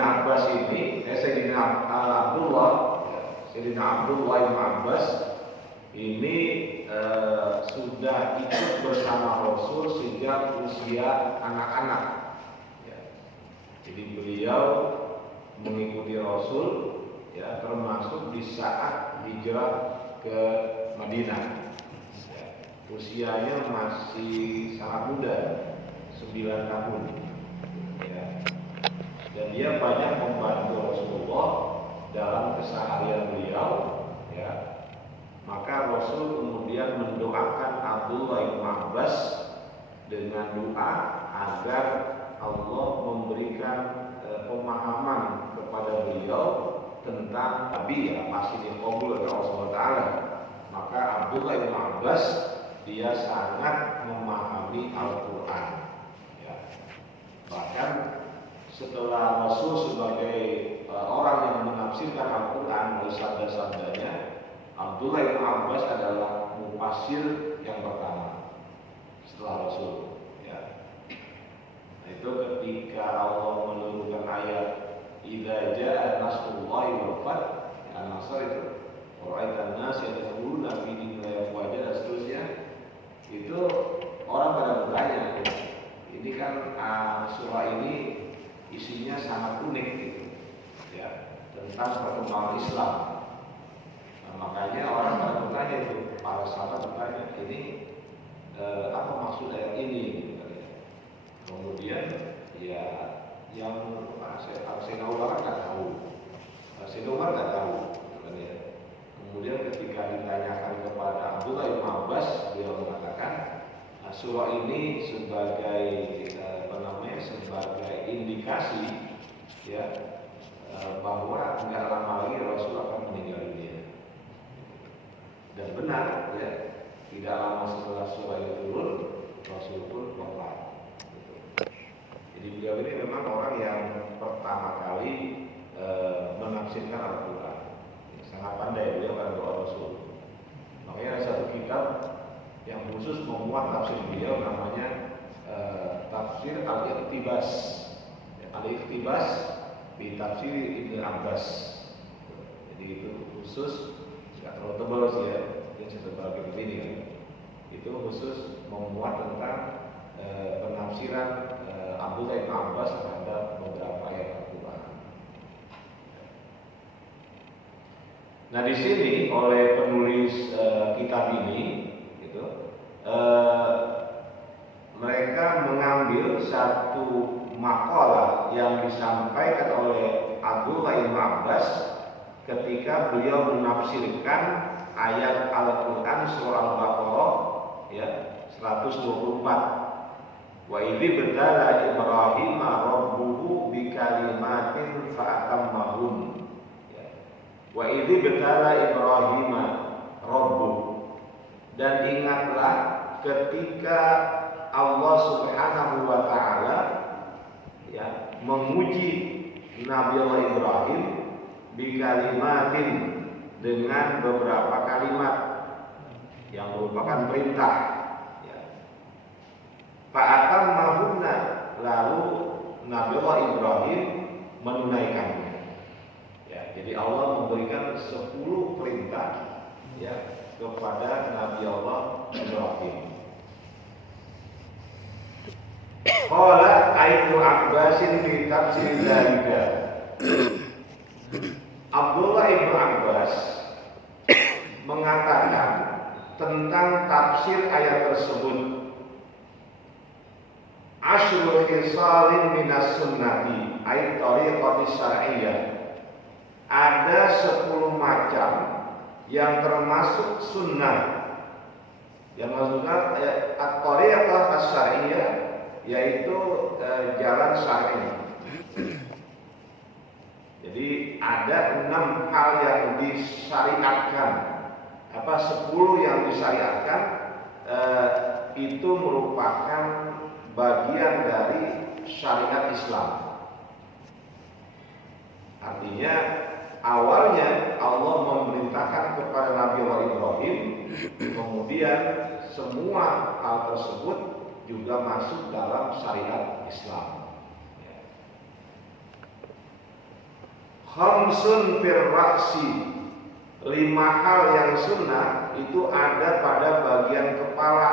Abbas ini, Sayyidina Abdullah bin Abbas ini sudah ikut bersama Rasul sejak usia anak-anak. Ya. Jadi beliau mengikuti Rasul, ya, termasuk di saat hijrah ke Madinah. Ya. Usianya masih sangat muda, 9 tahun. Ya. Dan dia banyak membantu Rasulullah dalam keseharian beliau, ya. Maka Rasul kemudian mendoakan Abdullah bin Abbas dengan doa agar Allah memberikan pemahaman kepada beliau tentang Nabi, ya, pasti dikabul oleh Allah SWT. Maka Abdullah bin Abbas dia sangat memahami Al-Quran, ya. Bahkan setelah Rasul sebagai orang yang menafsirkan Al-Quran melalui sabda-sabdanya, Abdullah bin Abbas adalah mufassir yang pertama setelah Rasul, ya. Nah, itu ketika Allah menurunkan ayat idza jaa nasrullahi wal fath, an-nasr itu ra'aitan nas yadkhuluna fi dinillahi afwaja dan seterusnya, itu orang pada bertanya, ini kan surah ini isinya sangat unik gitu, ya, tentang perkembangan Islam. Makanya orang pada bertanya itu, para sahabat bertanya, ini apa maksud ayat ini? Gitu, ya. Kemudian ya yang Sayyidina Umar nggak tahu, gitu, ya. Kemudian ketika ditanyakan kepada Abdullah bin Abbas, beliau mengatakan surah ini sebagai sebagai indikasi, ya, bahwa nggak lama lagi Rasul akan meninggal dunia. Dan benar, ya, tidak lama setelah surah itu turun, Rasul pun wafat. Jadi beliau ini memang orang yang pertama kali menafsirkan Al-Quran. Sangat pandai beliau pada doa Rasul. Makanya ada satu kitab yang khusus memuat tafsir beliau, namanya Tafsir Al-Iqtibas. Al-Iqtibas di Tafsir Ibnu Abbas. Jadi itu khusus, nggak terlalu tebal sih, ya, mungkin setebal begini kan. Itu khusus memuat tentang penafsiran Abdullah bin Abbas terhadap beberapa ayat Al-Quran. Nah, di sini oleh penulis kitab ini, gitu, mereka mengambil satu makalah yang disampaikan oleh Abdullah bin Abbas ketika beliau menafsirkan ayat Al-Quran surah Al-Baqarah, ya, 124. Wa idzi btala Ibrahim rabbuhu bikalimatin fa'atammahun. Wa idzi btala Ibrahim rabbuhu. Dan ingatlah ketika Allah Subhanahu wa taala, ya, menguji Nabi Allah Ibrahim bikalimatin, dengan beberapa kalimat yang merupakan perintah, ya. Fa'atammahunna, lalu Nabi Allah Ibrahim menunaikannya. Ya, jadi Allah memberikan 10 perintah, ya, kepada Nabi Allah Ibrahim. Qala Ibnu Abbasin fi tafsir dzalika. Abdullah bin Abbas mengatakan tentang tafsir ayat tersebut, Ashrul khisalin minas sunnati ay tariqati syar'iyyah. Ada 10 macam yang termasuk sunnah. Yang maksudnya at-tariqah asy-syar'iyyah, yaitu jalan syar'i. Jadi ada 6 hal yang disyariatkan, 10 yang disyariatkan, itu merupakan bagian dari syariat Islam. Artinya awalnya Allah memerintahkan kepada Nabi Allah Ibrahim, kemudian semua hal tersebut juga masuk dalam syariat Islam. Khamsun fir ra'si, 5 hal yang sunnah itu ada pada bagian kepala.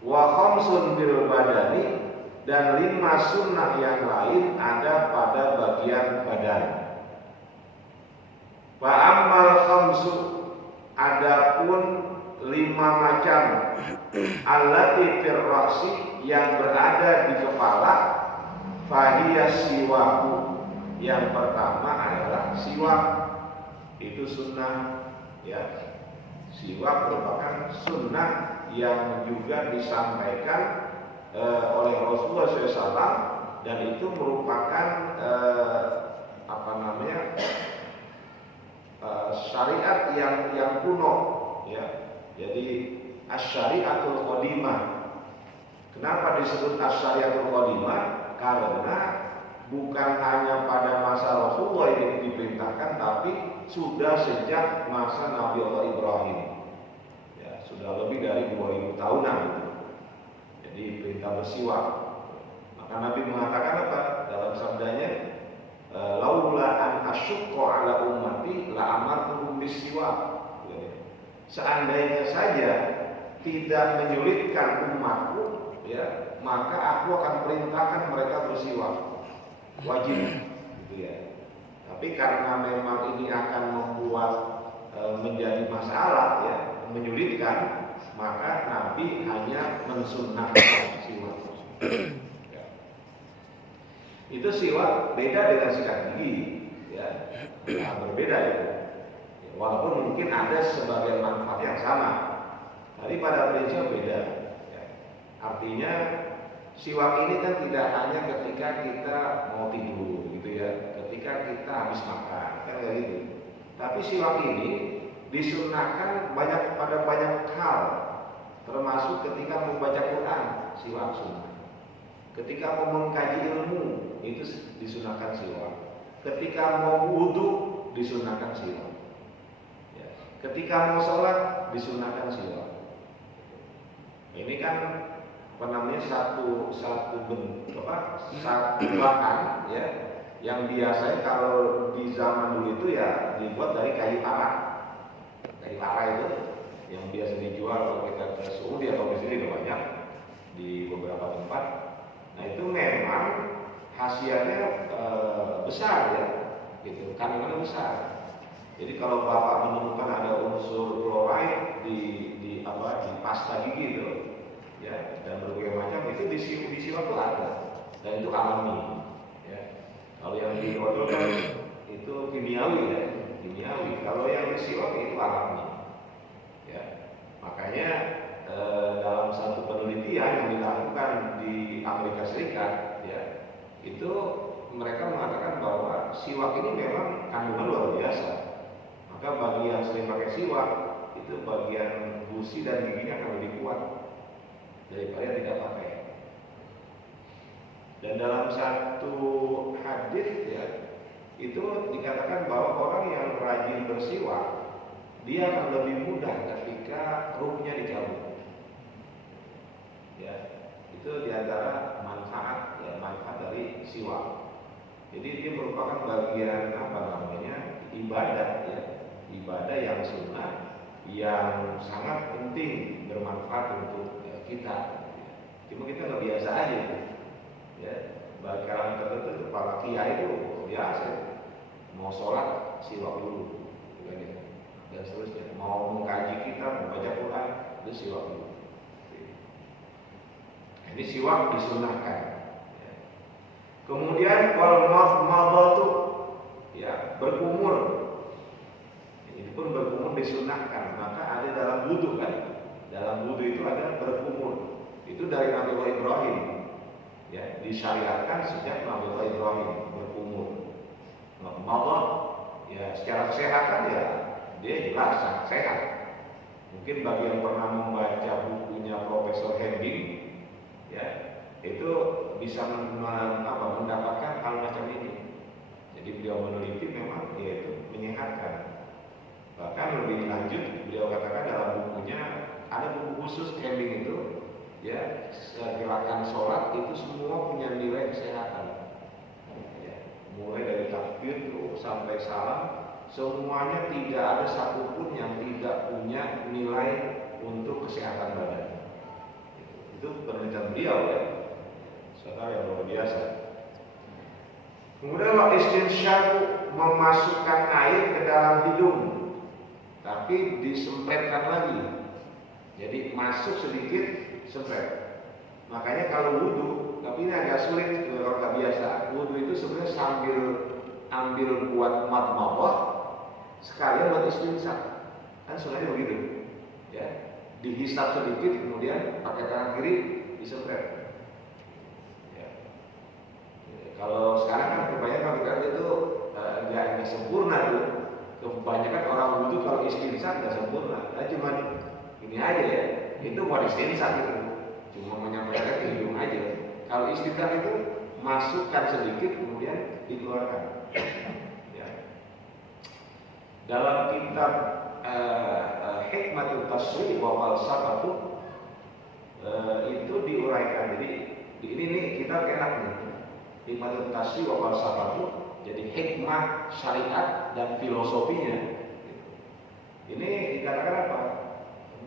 Wa khamsun bil badani, dan 5 sunnah yang lain ada pada bagian badan. Wa ammal khamsu, adapun 5 macam allati fir ra'si, yang berada di kepala, fahiya siwaku, yang pertama adalah siwak. Itu sunnah, ya. Siwak merupakan sunnah yang juga disampaikan oleh Rasulullah SAW, dan itu merupakan syariat yang kuno, ya. Jadi asy-syari'atul qadimah. Kenapa disebut asy-syari'atul qadimah? Karena bukan hanya pada masa Rasulullah ini diperintahkan, tapi sudah sejak masa Nabi Allah Ibrahim. Ya, sudah lebih dari 2000 tahunan. Jadi perintah bersiwak. Maka Nabi mengatakan apa dalam sabdanya? Laula an asyqa ala ummati la amartuhum bisiwak. Seandainya saja tidak menyulitkan umatku, ya, maka aku akan perintahkan mereka bersiwak. Wajib, gitu ya. Tapi karena memang ini akan membuat menjadi masalah, ya, menyulitkan, maka Nabi hanya mensunnahkan siwak. Ya. Itu siwak beda dengan sikat gigi, ya, berbeda itu. Ya, walaupun mungkin ada sebagian manfaat yang sama, tapi pada prinsip beda. Ya. Artinya siwak ini kan tidak hanya ketika kita mau tidur, gitu ya, ketika kita habis makan, kan kayak gitu. Tapi siwak ini disunahkan pada banyak hal, termasuk ketika membaca Quran, siwak sunnah. Ketika mau mengkaji ilmu, itu disunahkan siwak. Ketika mau wudhu, disunahkan siwak. Ya. Ketika mau sholat, disunahkan siwak. Ini kan satu bahan, ya, yang biasanya kalau di zaman dulu itu ya dibuat dari kayu ara. Kayu ara itu yang biasa dijual kalau kita ke Saudi atau di sini banyak di beberapa tempat. Nah itu memang khasiatnya besar, ya, gitu, kandungannya besar. Jadi kalau Bapak menemukan ada unsur fluoride di pasta gigi itu, ya, dan berbagai macam, itu di siwak itu ada, dan itu alami, ya. Kalau yang di odol kan itu kimiawi, ya, kimiawi. Kalau yang di siwak itu alami, ya. Makanya dalam satu penelitian yang dilakukan di Amerika Serikat, ya, itu mereka mengatakan bahwa siwak ini memang kandungan luar biasa. Maka bagi yang sering pakai siwak, itu bagian gusi dan giginya akan lebih kuat daripada tidak pakai. Dan dalam satu hadis, ya, itu dikatakan bahwa orang yang rajin bersiwak, dia akan lebih mudah ketika ruhnya dicabut. Ya, itu diantara manfaat, ya, manfaat dari siwak. Jadi dia merupakan bagian ibadah, ya, ibadah yang sunnah, yang sangat penting, bermanfaat untuk kita. Cuma kita nggak biasa aja, ya. Bagi kalangan tertentu, para kiai itu biasa, mau sholat siwak dulu, dan seterusnya. Mau mengkaji kitab, membaca Quran, itu siwak dulu. Ini siwak disunahkan. Ya. Kemudian wal madmadatu, ya, berkumur. Ini pun berkumur disunahkan. Maka ada dalam wudu, kan? Dalam wudu itu ada berkumur. Itu dari Nabi Allah Ibrahim, ya, disyariatkan sejak Nabi Allah Ibrahim berkumur. Madmadah, ya, secara kesehatan, ya, dia jelas sangat sehat. Mungkin bagi yang pernah membaca bukunya Profesor Hembing, ya, itu bisa mendapatkan hal macam ini. Jadi beliau meneliti memang yaitu menyehatkan. Bahkan lebih lanjut beliau katakan dalam bukunya, ada buku khusus Hembing itu, ya, gerakan sholat itu semua punya nilai kesehatan, ya, mulai dari takbir semuanya tidak ada satupun yang tidak punya nilai untuk kesehatan badan. Itu penelitian beliau ya, saudara yang luar biasa. Kemudian istinsyak memasukkan air ke dalam hidung, tapi disempretkan lagi. Jadi masuk sedikit, sempret. Makanya kalau wudhu, tapi ini agak sulit kalau nggak biasa. Wudhu itu sebenarnya sambil ambil buat madmadah, sekalian buat istinsyak. Kan sebenarnya begitu. Ya, dihisap sedikit, kemudian pakai tangan kiri disempret. Ya. Kalau sekarang kan kebanyakan kita itu nggak sempurna tuh. Kebanyakan orang wudhu kalau istinsyak nggak sempurna. Nah, cuman ini aja ya, itu buat istinsyak gitu. Cuma menyampaikan ke hidung aja. Kalau istinsyak itu masukkan sedikit kemudian dikeluarkan. Ya. Dalam kitab Hikmatul Tasrif wa Falsafatuh itu diuraikan. Jadi ini nih kita enak nih. Hikmatul Tasrif wa Falsafatuh. Jadi hikmah syariat dan filosofinya. Ini dikatakan apa?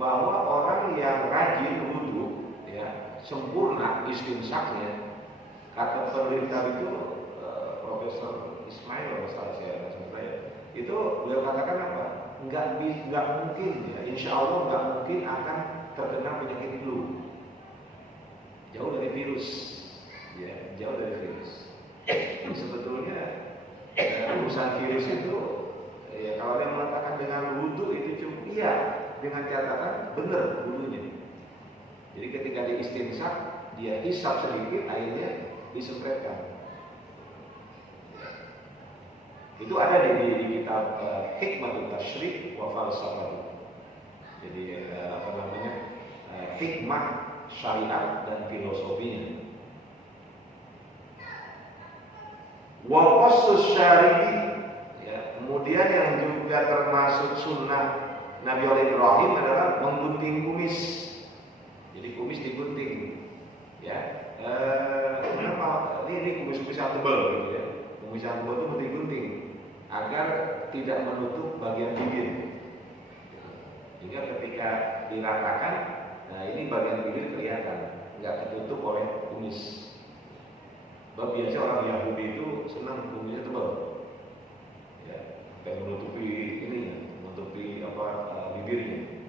Bahwa orang yang rajin wudhu, ya, sempurna istinsyaknya, kata peneliti itu Profesor Ismail, itu beliau katakan apa? Nggak mungkin, ya, insya Allah nggak mungkin akan terkena penyakit flu. Jauh dari virus, ya, jauh dari virus. Sebetulnya urusan virus itu, ya, kalau dia mengatakan dengan wudhu itu cukup, iya, dengan catatan benar wudhunya. Jadi ketika dia istinsyak, dia hisap sedikit, airnya disempretkan. Itu ada di kitab Hikmatul Tasrif wa Falsafatuh. Jadi apa namanya, hikmah syariat dan filosofinya. Wa qassus syari'i, ya, kemudian yang juga termasuk sunnah Nabi Ibrahim adalah menggunting kumis. Jadi kumis digunting, ya. Kenapa? Ini kumis-kumis yang tebal, gitu ya. Kumis yang tebal itu digunting agar tidak menutup bagian bibir. Sehingga ketika diratakan, nah ini bagian bibir kelihatan, nggak tertutup oleh kumis. Sebab biasa orang Yahudi itu senang kumisnya tebal, ya, dan menutupi ini, menutupi bibirnya.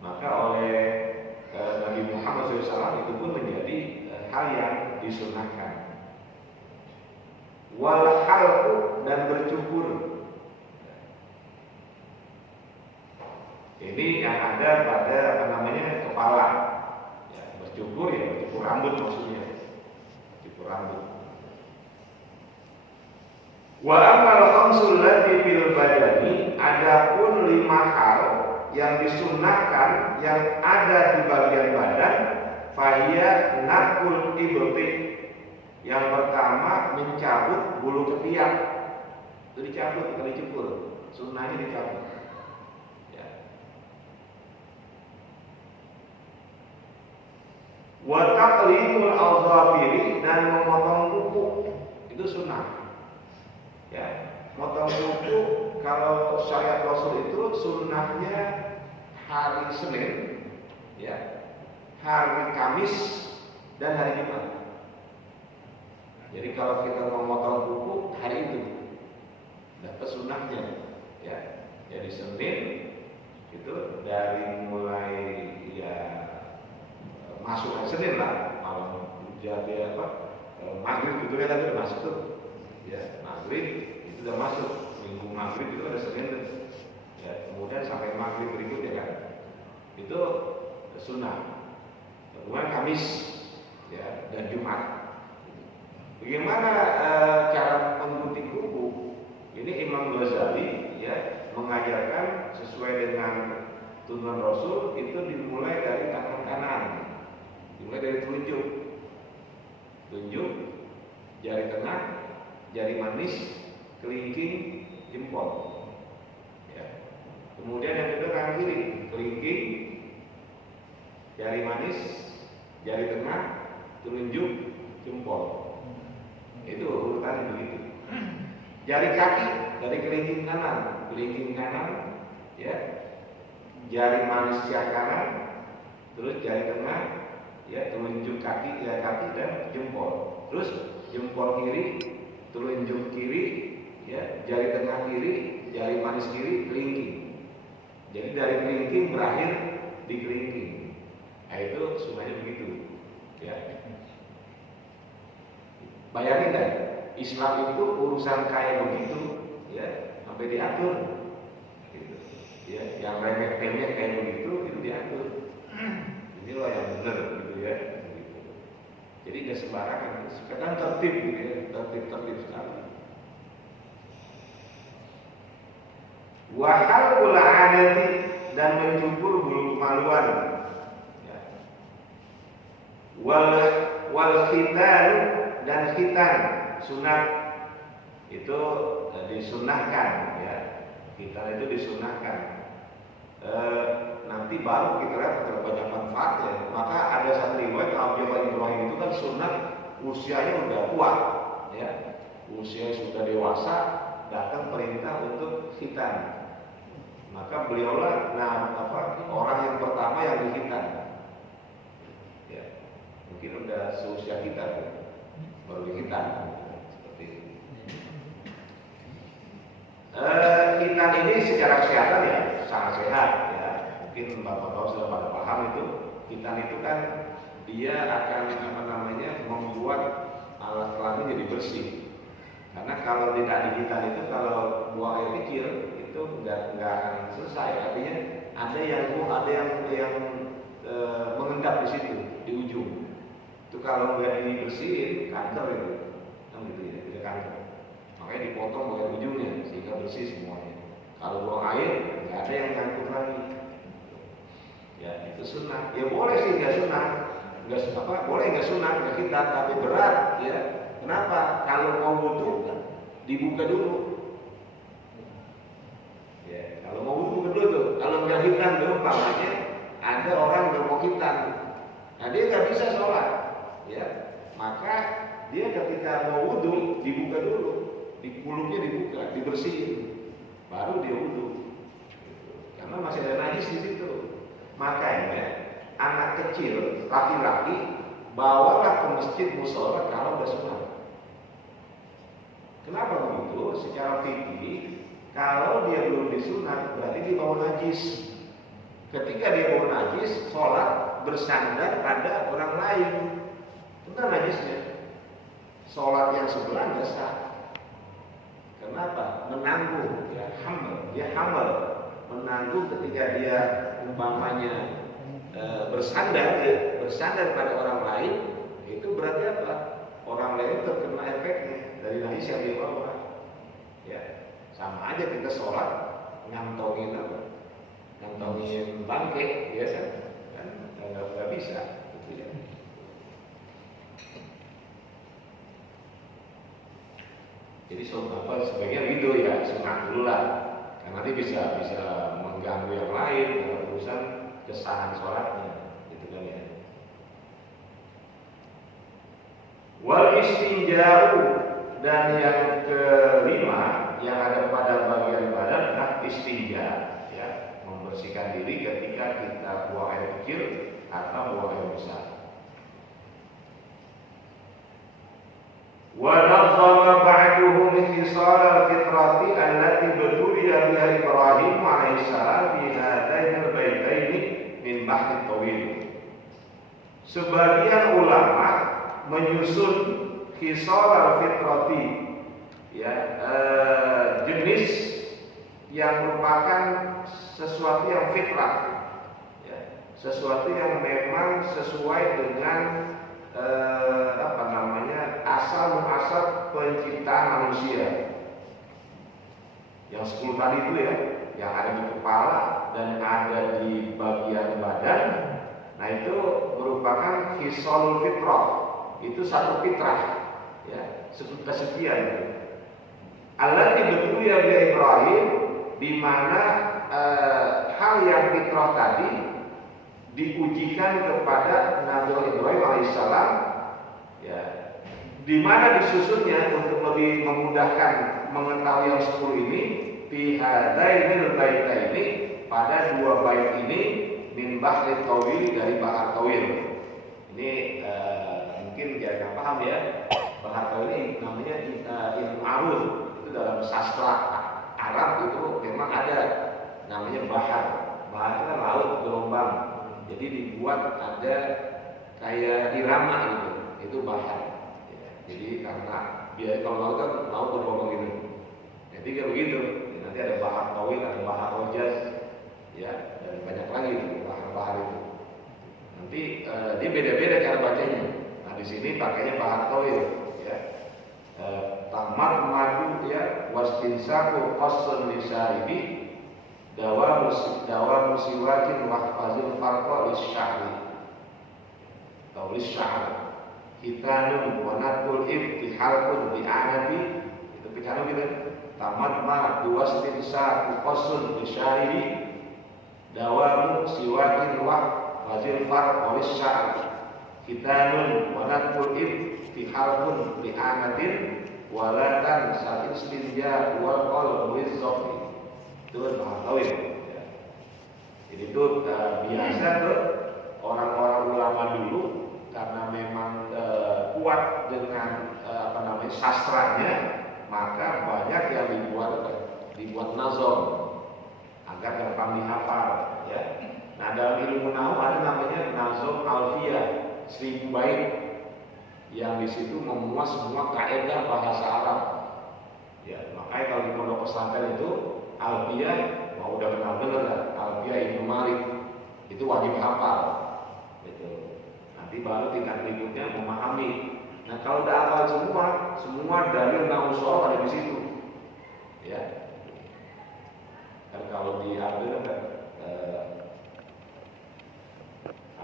Maka oleh Nabi Muhammad SAW itu pun menjadi hal yang disunahkan. Wal halqu, dan bercukur. Ini yang ada pada kepala. Ya, bercukur, ya, bercukur rambut maksudnya. Bercukur rambut. Wa amal khamsul lati bil badani, adapun 5 hal yang disunahkan yang ada di bagian badan, fahiya nakul ibti. Yang pertama, mencabut bulu ketiak. Itu dicabut, bukan dicukur. Sunnahnya dicabut. Ya. Wa taqlimul azafiri, dan memotong kuku. Itu sunnah. Ya, motong kuku kalau syariat Rasul itu sunnahnya hari Senin, ya, hari Kamis, dan hari Jumat. Jadi kalau kita mau motong kuku hari itu dapat sunnahnya, ya. Jadi Senin itu dari mulai, ya, masuk hari Senin lah, malam jadi maghrib itu kan udah masuk tuh, ya, maghrib itu udah masuk, minggu maghrib itu ada Senin, ya, kemudian sampai maghrib berikutnya kan, itu sunnah. Kemudian Kamis, ya, dan Jumat. Bagaimana cara menggunting kuku? Ini Imam Ghazali, ya, mengajarkan sesuai dengan tuntunan Rasul, itu dimulai dari tangan kanan, dimulai dari telunjuk, jari tengah, jari manis, kelingking, jempol. Ya. Kemudian yang kedua tangan kiri, kelingking, jari manis, jari tengah, telunjuk, jempol. Itu urutannya begitu. Jari kaki dari kelingking kanan, ya, jari manis yang kanan, terus jari tengah, ya, telunjuk kaki dan jempol. Terus jempol kiri, telunjuk kiri, ya, jari tengah kiri, jari manis kiri, kelingking. Jadi dari kelingking berakhir di kelingking. Nah, itu semuanya begitu, ya. Bayangin kan, Islam itu urusan kayak begitu, ya, sampai diatur, gitu. Ya, yang remeh-temeh kayak begitu itu diatur. Ini loh yang benar, gitu ya. Gitu. Jadi nggak sembarangan, kadang tertib, gitu ya, tertib sekali. Wahal ula adati dan mencukur bulu kemaluan, ya. Wal khitan dan khitan sunat itu disunahkan, ya. Khitan itu disunahkan. Nanti baru kita lihat banyak manfaatnya. Maka ada satu riwayat Abdullah Ibrahim itu kan sunat usianya udah kuat, ya. Usia sudah dewasa, datang perintah untuk khitan. Maka beliaulah orang yang pertama yang dikhitan. Ya. Mungkin udah seusia kita baru dikhitan seperti itu. Khitan ini secara kesehatan ya sangat sehat, ya. Mungkin bapak-bapak sudah pada paham itu. Khitan itu kan dia akan membuat alat kelamin jadi bersih. Karena kalau tidak dikhitan itu, kalau buang air kecil itu nggak akan selesai. Artinya ada yang mengendap di situ, di ujung. Itu kalau nggak dibersihin kanker itu, kan gitu ya, tidak kanker. Makanya dipotong bagian ujungnya sehingga bersih semuanya. Kalau buang air nggak ada yang nyangkut lagi. Ya itu sunnah. Ya boleh sih nggak sunnah, boleh nggak sunnah, nggak khitan, tapi berat, ya. Kenapa? Kalau mau wudu dibuka dulu. Ya, kalau mau wudu dulu tuh. Kalau nggak khitan dulu, umpamanya ada orang nggak mau khitan, nah dia nggak bisa sholat, ya. Maka dia ketika mau wudu dibuka dulu, di kulumnya dibuka, dibersihin, baru dia wudu. Karena masih ada najis di situ. Makanya anak kecil laki-laki bawalah ke masjid mushola kalau udah sunat. Kenapa begitu? Secara fikih, kalau dia belum disunat berarti dia bawa najis. Ketika dia bawa najis, sholat bersandar pada orang lain, benar najisnya. Sholat yang sebelah nggak sah. Kenapa? Menanggung, ya, dia hamal, menanggung ketika dia umpamanya bersandar pada orang lain, itu berarti apa? Orang lain terkena efeknya dari najis yang dia bawa. Ya, sama aja kita sholat ngantongin bangke, ya kan? Nggak bisa. Gitu ya. Jadi sebaiknya video ya, sunat dulu lah, karena nanti bisa mengganggu yang lain dalam urusan kesahan sholatnya, gitu kan ya. Wal istinja'u, dan yang kelima yang ada pada bagian badan adalah istinja, ya, membersihkan diri ketika kita buang air kecil atau buang air besar. Wa nazzama ba'duhu min khisal al-fitrati allati btuliya biha Ibrahim alaihi salam fi hadaini al-baitaini min bahth tawil. Sebagian ulama menyusun khisal al-fitrati, ya, jenis yang merupakan sesuatu yang fitrah, ya, sesuatu yang memang sesuai dengan asal muasal penciptaan manusia. Yang 10 tadi itu ya, yang ada di kepala dan ada di bagian badan. Nah itu merupakan khisalul fitrah. Itu satu fitrah, ya, kesekian. Allati btuliya bi Ibrahim, di mana hal yang fitrah tadi diujikan kepada Nabi Ibrahim alaihissalam, ya, Di mana disusunnya untuk lebih memudahkan mengetahui yang 10 ini, fi hadainil baitaini, pada 2 bait ini, min bahri tawil, dari bahar tawil. Ini mungkin jangan paham ya. Bahar tawil ini namanya ilmu arud. Itu dalam sastra Arab itu memang ada namanya bahar. Bahar itu kan laut, gelombang. Jadi dibuat ada kayak irama gitu. Itu bahar. Jadi karena dia kalau laut kan laut bergelombang gitu. Jadi kayak begitu. Nanti ada bahar tawil, ada bahar rojas, ya, dan banyak lagi itu bahar-bahar itu. Nanti dia beda-beda cara bacanya. Nah di sini pakainya bahar tawil, ya. Tamar madu, ya, wastinsaku qasun lisaidi, dawa musiwakin wahfazil farqa lisyahri. Atau lisyahri. Hitanun wa natul ibtihalkun bi'anabi, itu pikiran gitu. Tamat ma duwastin sa qasun bisyahri, dawamu siwakin wa wazil far walis sya'ri. Hitanun wa natul ibtihalkun bi'anatin, walatan sa istinja wal qalbu wizzofi. Itu bahar tawil, ya. Jadi itu biasa tuh orang-orang ulama dulu karena memang kuat dengan sastranya, maka banyak yang dibuat nazom agar gampang dihafal, ya. Nah dalam ilmu nahwu ada namanya nazom alfiyah 1000 bait yang di situ memuat semua kaidah bahasa Arab, ya. Makanya kalau di pondok pesantren itu alfiyah, mau udah kenal bener kan, alfiyah Ibnu Malik itu wajib hafal, gitu. Nanti baru tingkat berikutnya memahami. Nah kalau udah hafal semua dalil nahwu sharaf ada di situ, ya. Dan kalau diambil kan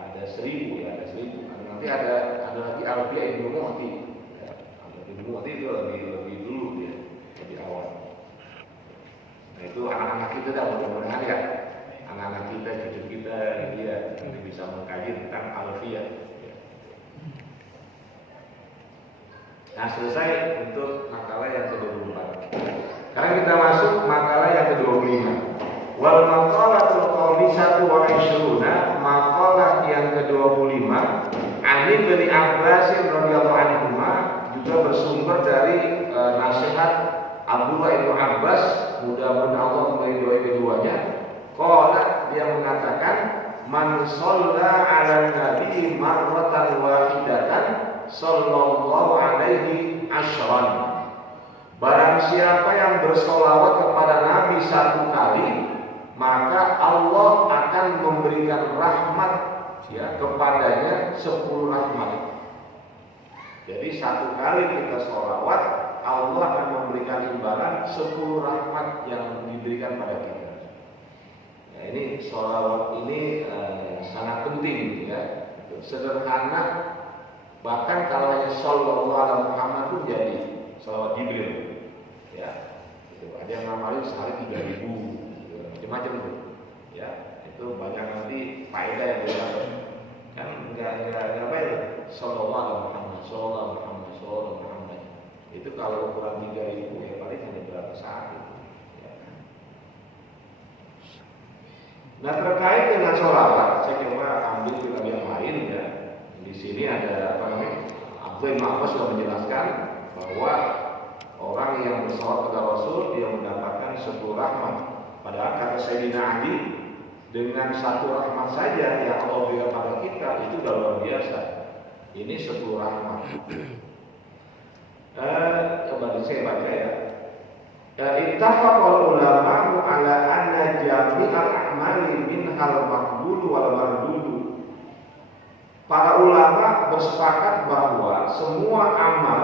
ada 1000, ya, ada 1000. Nanti ada lagi alfiyah Ibnu Mu'ti, ya. Ibnu Mu'ti itu lebih dulu dia, lebih awal. Nah itu anak-anak kita dah mudah-mudahan ya, anak-anak kita, cucu kita, dia bisa mengkaji tentang alfiyah. Nah selesai untuk makalah yang ke-24. Sekarang kita masuk makalah yang ke-25. Wal maqalatul khamisatu wa 'ishruna, makalah yang ke-25, Ali bin Abbas radhiyallahu anhuma, juga bersumber dari nasihat Abdullah bin Abbas, mudah-mudahan Allah meridhoi keduanya. Qala, dia mengatakan, man shalla 'ala nabi marratan wahidatan sallallahu alaihi asyran. Barang siapa yang bersolawat kepada Nabi 1 kali, maka Allah akan memberikan rahmat, ya, kepadanya 10 rahmat. Jadi 1 kali kita sholawat, Allah akan memberikan imbalan 10 rahmat yang diberikan pada kita. Ya, ini sholawat ini sangat penting, ya. Sederhana. Bahkan kalau hanya sallallahu alaihi Muhammad pun jadi sholawat Jibril, ya. Itu ada yang ngamalin sehari 3000, macam-macam itu, ya. Itu banyak nanti faedah yang didapat. Kan enggak baik sallallahu alaihi Muhammad, sallallahu Muhammad, sallallahu Muhammad. Itu kalau ukuran 3000 ya paling hanya berapa saat itu, ya. Nah terkait dengan sholawat, saya coba ambil kitab yang lain, ya. Di sini ada Abdullah bin Abbas sudah menjelaskan bahwa orang yang bersolawat kepada Rasul dia mendapatkan 10 rahmat. Padahal kata Sayyidina Ali, dengan 1 rahmat saja yang Allah berikan pada kita itu sudah luar biasa. Ini 10 rahmat. Coba saya baca ya. Ittafaqal ulama'u ala anna jami'al a'mali minhal maqbul wal mardud. Para ulama bersepakat bahwa semua amal,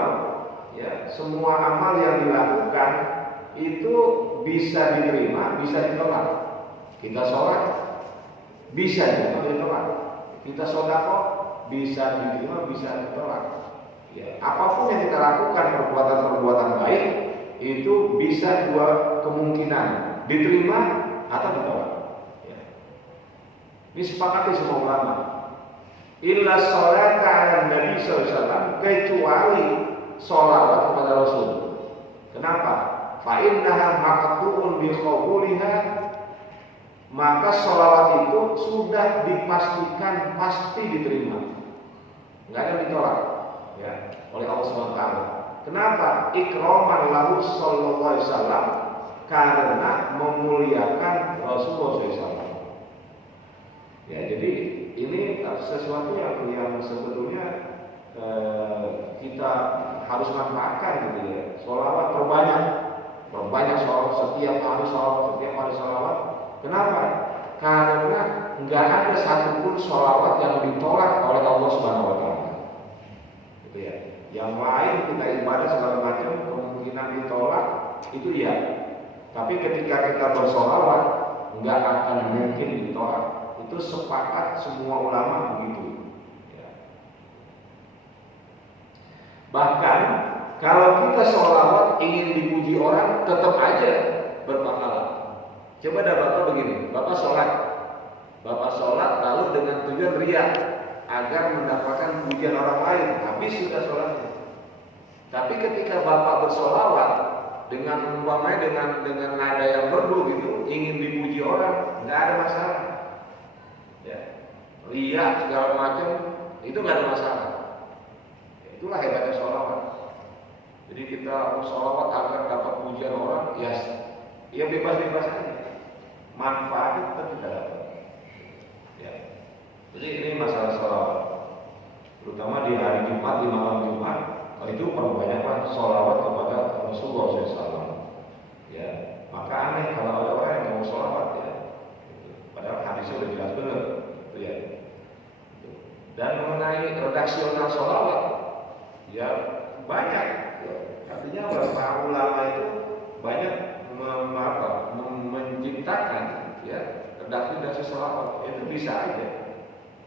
ya, semua amal yang dilakukan itu bisa diterima, bisa ditolak. Kita sholat bisa ditolak, kita sedekah bisa diterima, bisa ditolak. Ya, apapun yang kita lakukan, perbuatan-perbuatan baik itu bisa 2 kemungkinan, diterima atau ditolak. Ya. Ini sepakati semua ulama. Illa sholata ala Nabi SAW, kecuali sholawat kepada Rasul. Kenapa? Fa innaha maqtu'un bi qabuliha, maka sholawat itu sudah dipastikan pasti diterima, nggak ada ditolak ya oleh Allah SWT. Kenapa? Ikraman lahu sallallahu alaihi wasallam, karena memuliakan Rasulullah SAW. Ya, jadi ini sesuatu yang sebetulnya kita harus manfaatkan gitu ya. Sholawat perbanyak sholawat, setiap hari sholawat. Kenapa? Karena nggak ada satupun sholawat yang ditolak oleh Allah Subhanahu Wa Taala. Gitu ya. Yang lain kita ibadah segala macam kemungkinan ditolak itu ya. Tapi ketika kita bersholawat nggak akan mungkin ditolak. Itu sepakat semua ulama begitu. Ya. Bahkan kalau kita sholawat ingin dipuji orang, tetap aja berpahala. Coba dah Bapak begini, Bapak sholat lalu dengan tujuan riya agar mendapatkan pujian orang lain, habis sudah sholatnya. Tapi ketika Bapak bersholawat dengan umpamanya dengan nada yang merdu gitu, ingin dipuji orang, nggak ada masalah. Ya, riya segala macam itu nggak ada masalah. Itulah hebatnya sholawat. Jadi kita sholawat agar dapat pujian orang, ya bebas-bebas aja. Manfaatnya tetap kita dapat. Ya. Jadi ini masalah sholawat. Terutama di hari Jumat, di malam Jumat, itu perbanyakkan sholawat kepada Rasulullah SAW. Ya, maka aneh kalau ada orang yang mau sholawat ya. Padahal hadisnya sudah jelas benar, gitu ya. Dan mengenai redaksional sholawat, ya banyak. Ya. Artinya para ulama itu banyak menciptakan ya redaksi sholawat, itu bisa aja.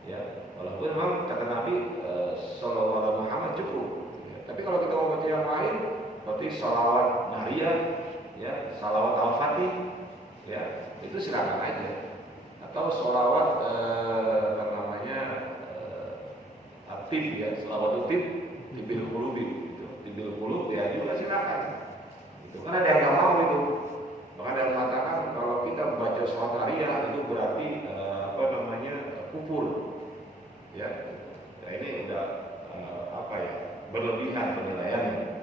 Ya, walaupun memang kata Nabi Sallallahu Alaihi Muhammad cukup. Ya. Tapi kalau kita mau baca yang lain, seperti sholawat Nariyah, ya, sholawat Al-Fatih, ya, itu silakan aja. Atau sholawat aktif ya, sholawat aktif tibil qulubi gitu. Tibil qulub ya juga silakan. Itu kan ada yang nggak mau itu. Bahkan ada yang mengatakan kalau kita baca sholawat Nariyah itu berarti kufur. Ya. Ya ini udah berlebihan penilaiannya.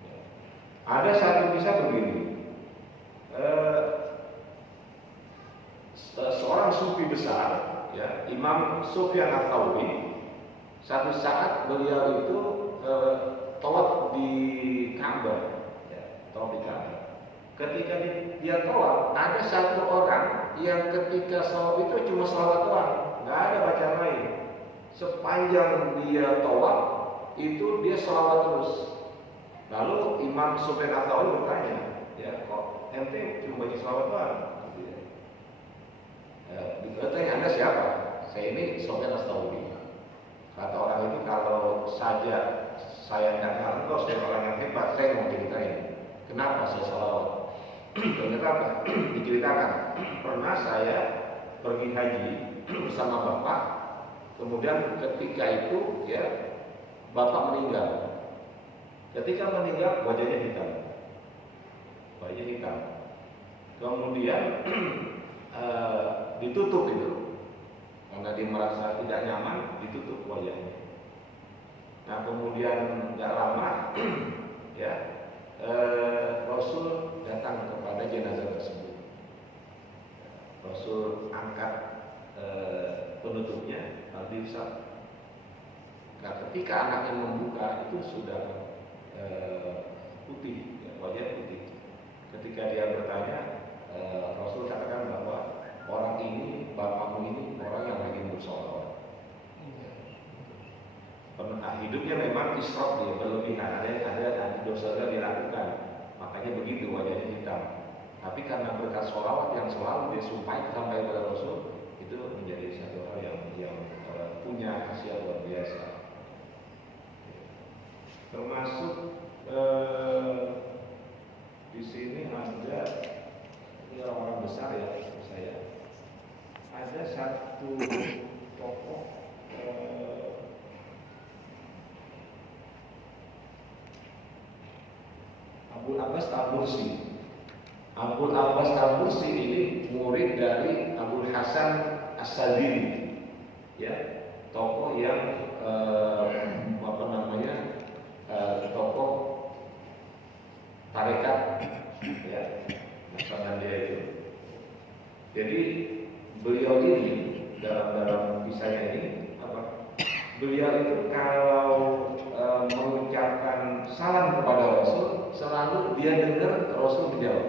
Ya. Ada satu kisah begini. Seorang sufi besar, ya, Imam Sufyan Ats-Tsauri, satu saat beliau itu tawaf di Ka'bah, ya, tawaf di Ka'bah. Ketika dia tawaf, ada satu orang yang ketika tawaf itu cuma sholawat doang, nggak ada bacaan lain. Sepanjang dia tawaf itu dia sholawat terus. Lalu Imam Sufyan Ats-Tsauri bertanya, ya kok ente cuma baca sholawat doang? Ditanya, Anda siapa? Saya ini Sufyan Ats-Tsauri. Kata orang itu, kalau saja saya nggak ngertos sebagai orang yang hebat, saya mau ceritain kenapa saya sholawat. Ternyata diceritakan, pernah saya pergi haji bersama bapak, kemudian ketika itu ya bapak meninggal. Ketika meninggal wajahnya hitam, kemudian ditutup itu, karena dia merasa tidak nyaman, ditutup wajahnya. Nah kemudian nggak lama, ya Rasul datang kepada jenazah tersebut. Rasul angkat penutupnya, lalu diusap. Nah ketika anaknya membuka itu sudah putih, ya, wajah putih. Ketika dia bertanya, Rasul katakan bahwa orang ini, bapakmu ini orang yang lagi bersholawat. Pernah hidupnya memang israf dia, berlebihan, ada dosa dilakukan, makanya begitu wajahnya hitam. Tapi karena berkat sholawat yang selalu dia sumpah sampai kepada Rasul, itu menjadi satu hal yang punya khasiat luar biasa. Termasuk di sini ada orang besar ya, saya ada satu tokoh Abul Abbas Al-Mursi. Abul Abbas Al-Mursi ini murid dari Abul Hasan As-Sadili, ya, tokoh yang tokoh tarekat, ya, misalnya dia itu. Jadi beliau ini dalam kisahnya ini beliau itu kalau mengucapkan salam kepada Rasul selalu dia dengar Rasul menjawab.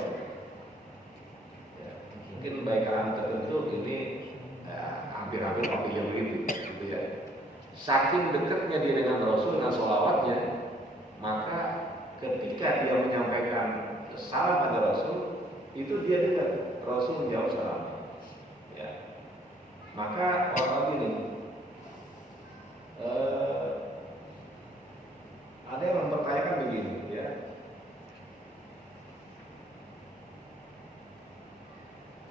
Ya, mungkin bagi kalangan tertentu ini hampir-hampir pakai begitu, gitu ya. Saking dekatnya dia dengan Rasul dengan sholawatnya, maka ketika dia menyampaikan salam pada Rasul, itu dia dengar Rasul menjawab salam. Ya. Maka orang ini ada yang mempertanyakan begini, ya.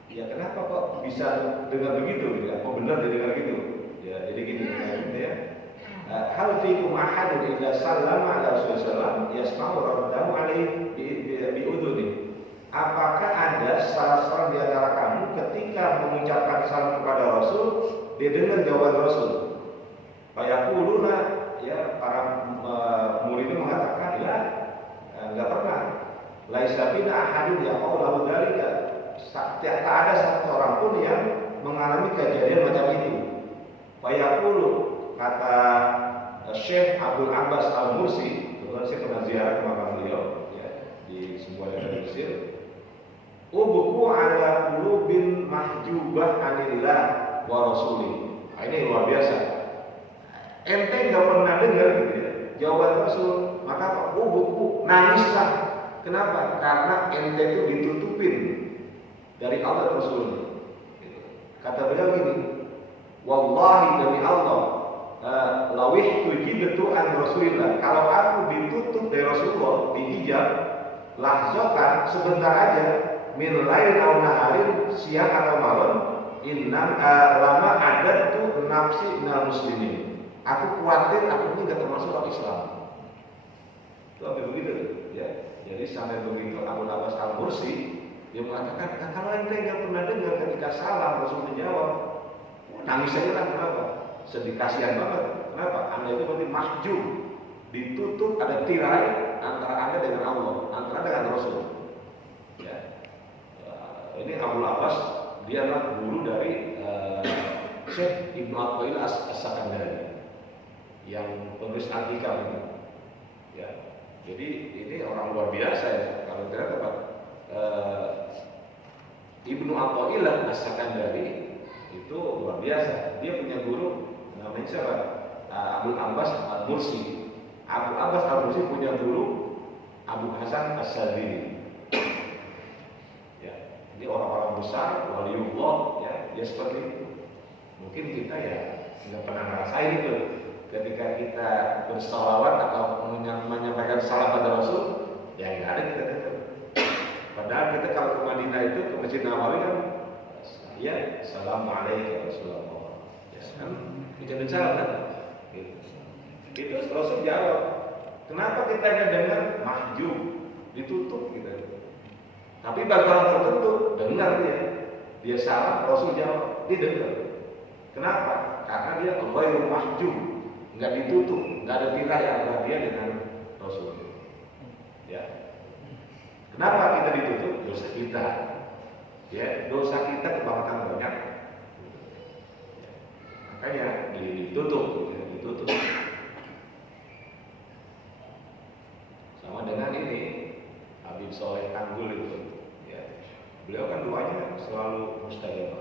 Ya kenapa kok bisa dengar begitu? Ya, kok benar dia dengar gitu? Ya, jadi gini, ya. Hal fiikum ahadun idza sallama ala Rasulullah yasma'u raddahu alaihi bi udhuni. Apakah ada salah seorang di antara kamu ketika mengucapkan salam kepada Rasul, dia dengar jawaban Rasul? Fayaquluna, ya, para murid itu mengatakan, ya, enggak pernah. Laisa bina ahadun yaqulu dzalika. Tak ada satu orang pun yang mengalami kejadian macam itu. Fayaqulu, kata Syekh Abdul Abbas Al-Mursi, kebetulan saya pernah ziarah ke makam beliau, ya, di sebuah daerah Mesir. Ubku ala qulubin mahjubah anillah wa rasulih. Ini luar biasa. Ente nggak pernah dengar gitu ya jawaban Rasul, maka ubku nangislah. Kenapa? Karena ente itu ditutupin dari Allah dan Rasulnya. Kata beliau gini, wallahi demi Allah, lawih tujibtu an Rasulillah. Kalau aku ditutup dari Rasulullah, dihijab, lahzokan sebentar aja, min lail aw naharin, siang atau malam, innam lama adat tu nafsi minal muslimin. Aku khawatir aku ini gak termasuk orang Islam. Itu sampai begitu, ya. Jadi sampai begitu Abu Abbas Al-Mursi dia mengatakan, kalau ente nggak pernah dengar ketika salam Rasul menjawab, nangis aja lah. Kenapa? Sedih, kasihan banget. Kenapa? Anda itu berarti mahjub, ditutup, ada tirai antara Anda dengan Allah, antara Anda dengan Rasul. Ya. Ini Abu Abbas, dia adalah guru dari Syekh Ibnu Athaillah As-Sakandari yang penulis artikel ini. Ya. Jadi ini orang luar biasa, ya. Kalau kita dapat Ibnu Athaillah As-Sakandari itu luar biasa. Dia punya guru namanya siapa? Abul Abbas Al-Mursi. Abu Abbas Al-Mursi punya guru Abu Hasan As-Sadili. Ya, ini orang-orang besar, waliullah, ya, dia seperti itu. Mungkin kita ya nggak pernah ngerasain itu. Ketika kita bersalawat atau menyampaikan salam pada Rasul, ya nggak ada kita dengar. Padahal kita kalau ke Madinah itu ke Masjid Nabawi kan, ya, assalamualaikum Rasulullah. Ya kan, ucapin salam kan? Itu Rasul jawab. Kenapa kita nggak dengar? Mahjub, ditutup gitu. Tapi bagi orang tertentu dengar dia salam, Rasul jawab, dia dengar. Kenapa? Karena dia ghairu mahjub, nggak ditutup, nggak ada tirai antara dia dengan Rasul. Ya. Kenapa kita ditutup? Dosa kita. Ya, dosa kita kebangetan banyak. Ya. Makanya ditutup, ditutup. Sama dengan ini Habib Soleh Tanggul itu. Ya. Beliau kan doanya selalu mustajab.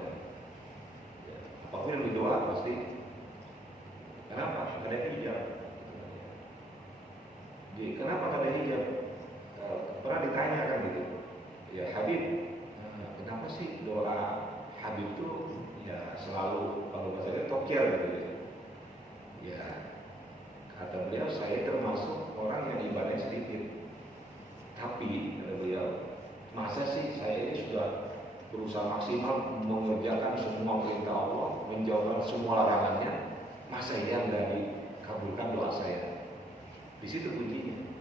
Ya. Apapun yang didoa pasti. Kenapa? Ada hijab. Jadi kenapa ada hijab? Pernah ditanyakan gitu. Ya Habib, kenapa sih doa Habib itu ya selalu kalau bahasanya tokyar gitu ya? Ya kata beliau, saya termasuk orang yang ibadahnya sedikit. Tapi kata beliau, masa sih saya ini sudah berusaha maksimal mengerjakan semua perintah Allah, menjauhkan semua larangannya, masa ya nggak dikabulkan doa saya? Di situ kuncinya.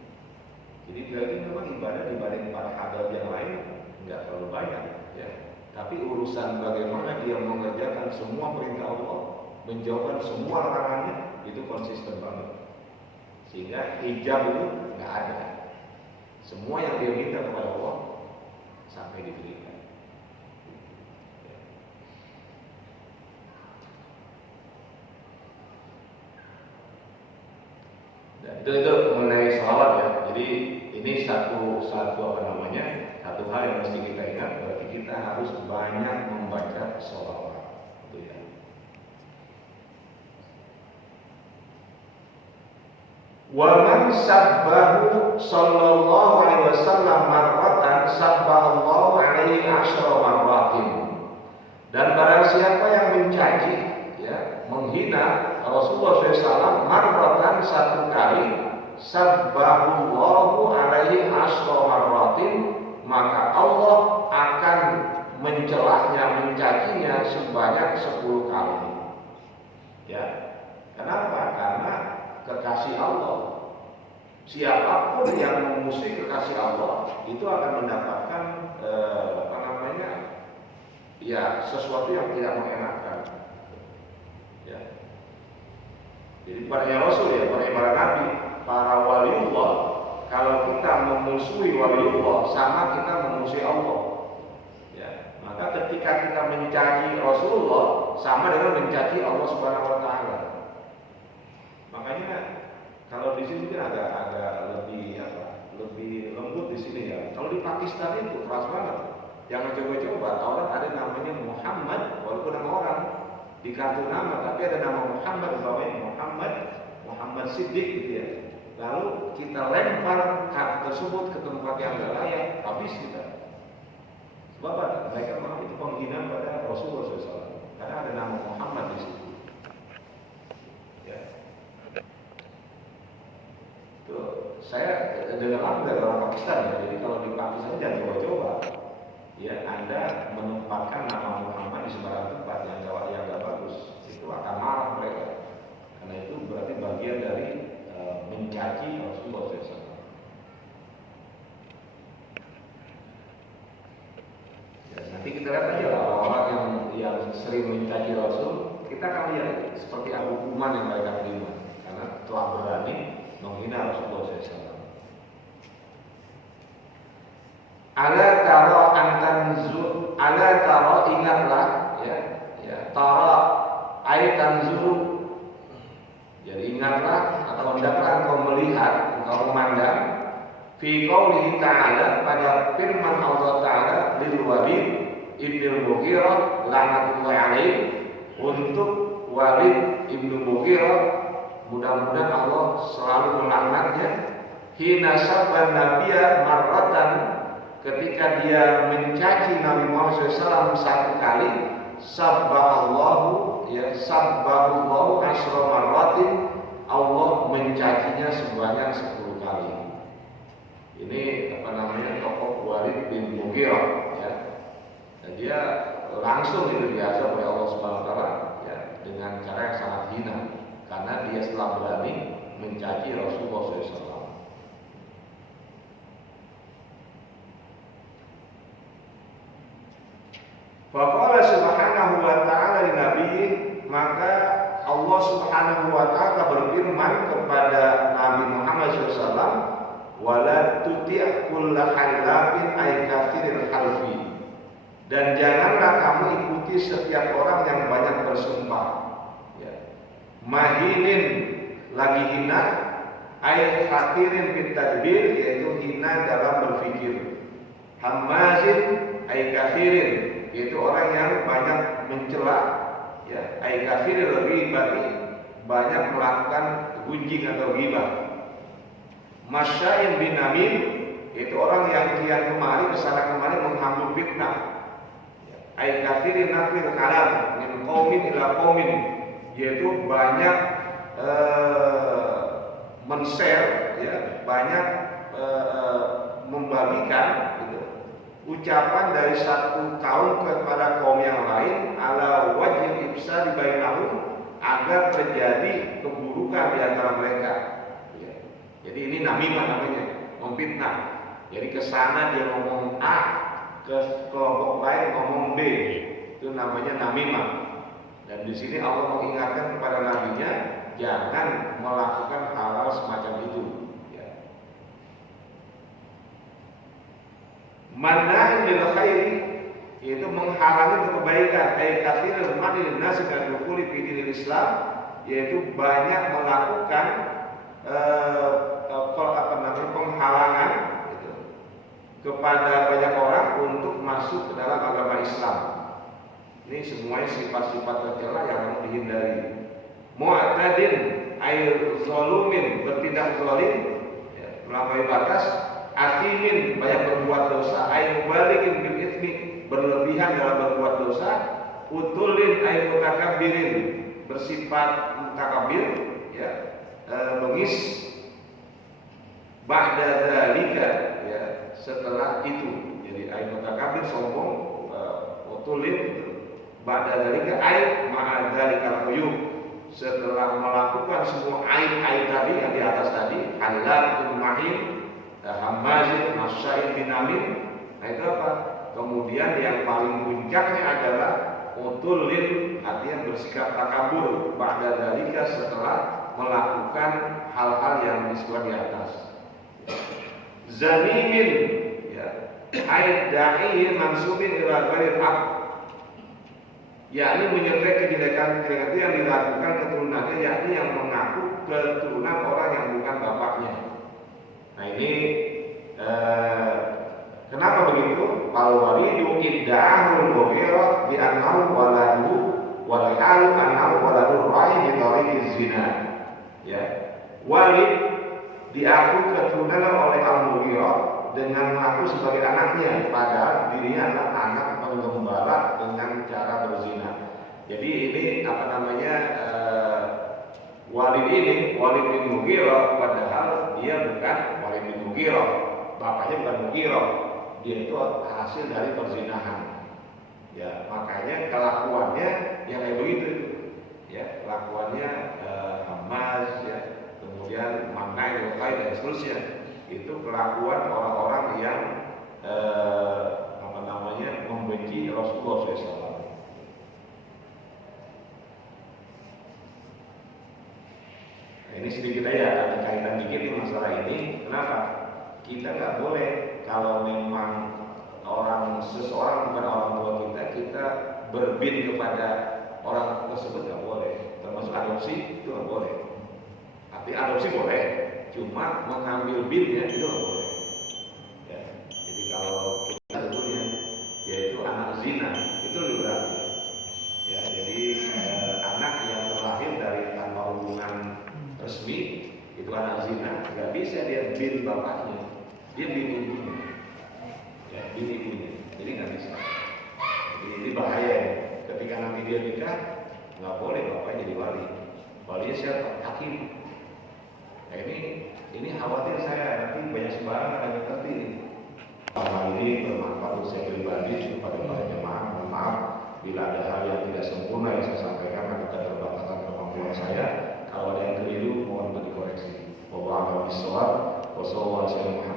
Jadi berarti memang ibadah dibanding para hadat yang lain nggak terlalu banyak, ya. Tapi urusan bagaimana dia mengerjakan semua perintah Allah, menjauhkan semua larangannya, itu konsisten banget. Sehingga hijab itu nggak ada. Semua yang dia minta kepada Allah sampai diberikan. Dan itu mengenai sholawat ya. Jadi ini satu apa namanya, satu hal yang mesti kita ingat, berarti kita harus banyak membaca sholawat. Itu ya. Wa man sabbahu sallallahu alaihi wasallam marratan sabbahallahu alaihi asyra marratin. Dan barang siapa yang mencaci, ya, menghina Rasulullah SAW marratan satu kali, sabbahullahu alaihi asyra marratin, maka Allah akan mencelahnya, mencacinya sebanyak 10 kali. Ya. Kenapa? Karena kekasih Allah. Siapapun yang memusuhi kekasih Allah itu akan mendapatkan apa namanya? Ya, sesuatu yang tidak mengenakan. Ya. Jadi para Rasul ya, para Nabi, para waliullah, kalau kita memusuhi waliullah sama kita memusuhi Allah. Ya. Maka ketika kita mencaci Rasulullah sama dengan mencaci Allah Subhanahu wa taala. Makanya kalau di sini kan agak lebih lembut di sini ya. Kalau di Pakistan itu keras banget. Jangan coba-coba. Orang ada namanya Muhammad, walaupun nama orang di kartu nama, tapi ada nama Muhammad, umpamanya Muhammad Siddiq gitu ya. Lalu kita lempar kartu tersebut ke tempat yang tidak layak, habis kita. Sebab apa? Mereka memang itu penghinaan pada Rasulullah SAW. Karena ada nama Muhammad di situ. Saya dengar langsung dari orang Pakistan ya, jadi kalau di Pakistan jangan coba-coba ya Anda menempatkan nama Muhammad di sembarang tempat yang nggak bagus, itu akan marah mereka, karena itu berarti bagian dari mencaci Rasulullah SAW. Ya, nanti kita lihat aja orang-orang yang sering mencaci Rasul, kita akan lihat seperti apa hukuman yang mereka terima karena telah berani menghina Rasulullah SAW. Ala taro ingatlah ya taro ay tanzuru, jadi ingatlah atau hendaklah engkau melihat, engkau memandang fi qoulihi ta'ala, pada firman Allah Ta'ala lil Walid ibn Mughirah laknatullahi alaihi, untuk Walid ibn Mughirah, mudah-mudahan Allah selalu melaknatnya, hina sabban nabiyya marratan, ketika dia mencaci Nabi Muhammad SAW satu kali, sabbahallahu asyra marratin, Allah mencacinya sebanyak 10 kali. Ini apa namanya, tokoh Walid bin Mughirah ya. Dan dia langsung itu diazab oleh Allah Subhanahu wa taala ya, dengan cara yang sangat hina, karena dia telah berani mencaci Rasulullah SAW. Faqala subhanahu wa ta'ala li nabiyyi, maka Allah Subhanahu wa ta'ala berfirman kepada Nabi Muhammad SAW, wala tuti' kulla halafin ay kafiril halfi, dan janganlah kamu ikuti setiap orang yang banyak bersumpah ya. Mahinin, lagi hina, ay khafirin fit tadbir, yaitu hina dalam berpikir. Hamazin ay kafirin, yaitu orang yang banyak mencela ya, ay kafiril ghibati, banyak melakukan gunjing atau ghibah. Masya'in bin namim, yaitu orang yang kian kemari kesana kemari menghambur fitnah. Ay kafirin naqlil kalam min qaumin ila qaumin, yaitu banyak men-share ya, banyak membagikan gitu, ucapan dari satu kaum kepada kaum yang lain, ala wajib ifsad bainahum, agar terjadi keburukan di antara mereka ya. Jadi ini namimah namanya, memfitnah. Jadi ke sana dia ngomong A, ke kelompok lain ngomong B. Itu namanya namimah. Dan di sini Allah mengingatkan kepada nabinya jangan melakukan hal-hal semacam itu. Ya. Manahin lil khairi, yaitu menghalangi kebaikan. Ayat katsirul manil nasi min dukhuli fi dinil Islam, yaitu banyak melakukan penghalangan gitu, kepada banyak orang untuk masuk ke dalam agama Islam. Ini semuanya sifat-sifat tercela yang harus dihindari. Mu'tadin air zalumin, bertindak zalim, ya, melampaui batas. Athimin, banyak berbuat dosa. Air mubalikin bil itsmi, berlebihan dalam berbuat dosa. Utulin air mutakabbirin, bersifat mutakabir, ya, bengis. Ba'da dzalika, ya, setelah itu. Jadi air mutakabir sombong, utulin. Ba'da dzalika air ma'a dzalika uyub, setelah melakukan semua aib-aib tadi yang di atas tadi, halal mahim, hamazin, masyain binamin. Nah itu apa? Kemudian yang paling puncaknya adalah utulin, artinya bersikap takabur. Ba'da dzalika, setelah melakukan hal-hal yang disebut di atas. Zanimin, ya, aid da'i mansubin ila ghairil haq, yakni menyertai kejelekan-kejelekan itu yang dilakukan keturunannya, yakni yang mengaku keturunan orang yang bukan bapaknya. Nah ini kenapa begitu? Al walidu idda'ahul mughirah bi annahu waladu wal halu annahu waladu ra'i bi tariqiz zina. Ya, walid diaku keturunan oleh Al-Mughirah dengan mengaku sebagai anaknya, padahal dirinya adalah anak penggembala dengan cara berzina. Jadi ini apa namanya, Walid ini Walid bin Mughirah, padahal dia bukan Walid bin Mughirah, bapaknya bukan Mughirah, dia itu hasil dari perzinahan. Ya, makanya kelakuannya yang kayak begitu, ya, kelakuannya hamaz, ya, kemudian manai, lukai dan seterusnya. Itu kelakuan orang-orang yang apa namanya, membenci Rasulullah SAW. Nah, ini sedikit aja ada kaitan dikit di masalah ini. Kenapa? Kita nggak boleh kalau memang seseorang bukan orang tua kita berbin kepada orang tersebut, nggak boleh. Termasuk adopsi itu nggak boleh. Tapi adopsi boleh, cuma mengambil bilnya itu nggak boleh. Ya, jadi kalau kita sebutnya yaitu anak zina, itu lebih berat. Ya, jadi anak yang terlahir dari tanpa hubungan resmi itu anak zina, nggak bisa dia bil bapaknya, dia bil ibunya. Ya, bil ibunya, jadi nggak bisa. Jadi ini bahaya. Ketika nanti dia nikah, nggak boleh bapaknya jadi wali. Walinya siapa? Hakim. Nah, ini khawatir saya nanti banyak sembarangan yang ngerti ini. Hal ini bermanfaat untuk saya pribadi, kepada para jemaah. Mohon maaf bila ada hal yang tidak sempurna yang saya sampaikan karena keterbatasan kemampuan saya. Kalau ada yang keliru, mohon untuk dikoreksi. Wallahu a'lam bishawab. Wassallallahu alaihi wasallam.